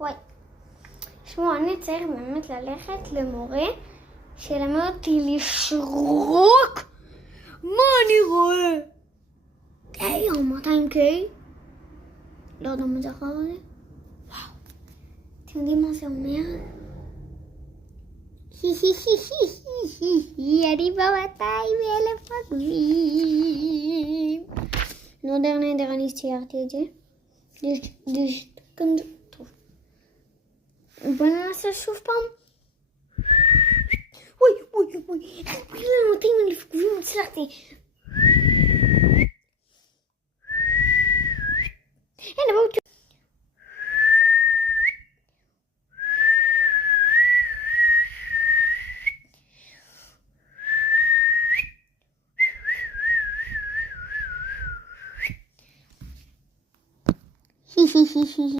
וואי. שמוע, אני צריך באמת ללכת למורה שלמד אותי לשרוק. מה אני רואה? די, 200K? לא יודע מה זה אחר הזה. וואו. אתם יודעים מה זה אומר? אני ב200,000 עוקבים. נהדר, אני ציירתי את זה. טוב. בוא ננסה שוב פעם. וואי, איך בגלל 200,000 עוקבים הצלחתי. הנה, בואו תראו.